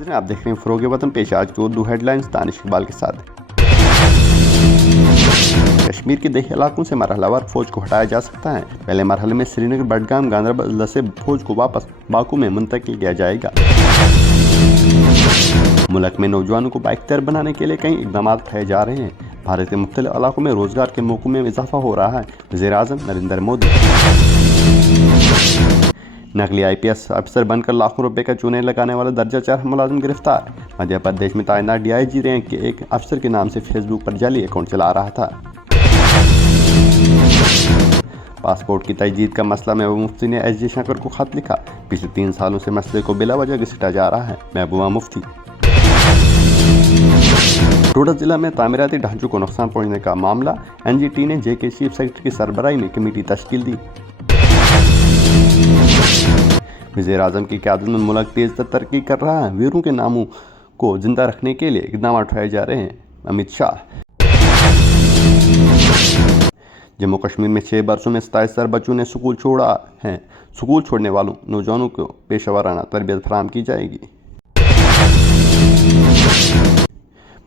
आप देख रहे हैं फरोगे वतन। पेश आज की उर्दू हेडलाइंस दानिश इकबाल के साथ। कश्मीर के देही इलाकों से मरहलावार फौज को हटाया जा सकता है। पहले मरहले में श्रीनगर, बडगाम, गांधरबल से फौज को वापस बाकू में मुंतकिल किया जाएगा। मुल्क में नौजवानों को बाइख्तियार बनाने के लिए कई इकदाम उठाए जा रहे हैं। भारत के मुख्तलिफ इलाकों में रोजगार के मौकों में इजाफा हो रहा है। वज़ीर-ए-आज़म नरेंद्र मोदी। नकली IPS अफसर बनकर लाखों रुपए का चूने लगाने वाला दर्जा 4 मुलाजिम गिरफ्तार। मध्य प्रदेश में तैनात DIG रैंक के एक अफसर के नाम से फेसबुक पर जाली अकाउंट चला रहा था। पासपोर्ट की तजदीद का मसला महबूबा मुफ्ती ने SJ शंकर को खत लिखा। पिछले 3 सालों से मसले को बिला वजह घसीटा जा रहा है। महबूबा मुफ्ती। डोडा जिला में तामीराती ढांचों को नुकसान पहुंचने का मामला। NGT ने JK चीफ सेक्रेटरी की सरबराही में कमेटी तश्कील दी। वज़ीर-ए-आज़म की क़यादत में मुल्क तेज तरक्की कर रहा है। वीरों के नामों को जिंदा रखने के लिए इकदाम उठाए जा रहे हैं। अमित शाह। जम्मू कश्मीर में 6 बरसों में 27,000 बच्चों ने स्कूल छोड़ा है। स्कूल छोड़ने वालों नौजवानों को पेशेवराना तरबियत फराहम की जाएगी।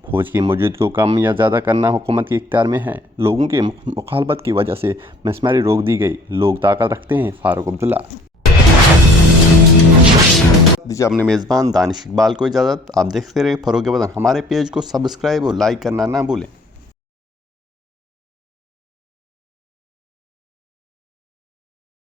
फौज की मौजूदगी को कम या ज़्यादा करना हुकूमत के इख्तियार में है। लोगों के मुखालफत की वजह से मसमारी रोक दी गई। लोग ताकत रखते हैं। फारूक अब्दुल्ला। दीजिए अपने मेज़बान दानिश इकबाल को इजाज़त। आप देखते रहे फरोगे वतन। हमारे पेज को सब्सक्राइब और लाइक करना ना भूलें।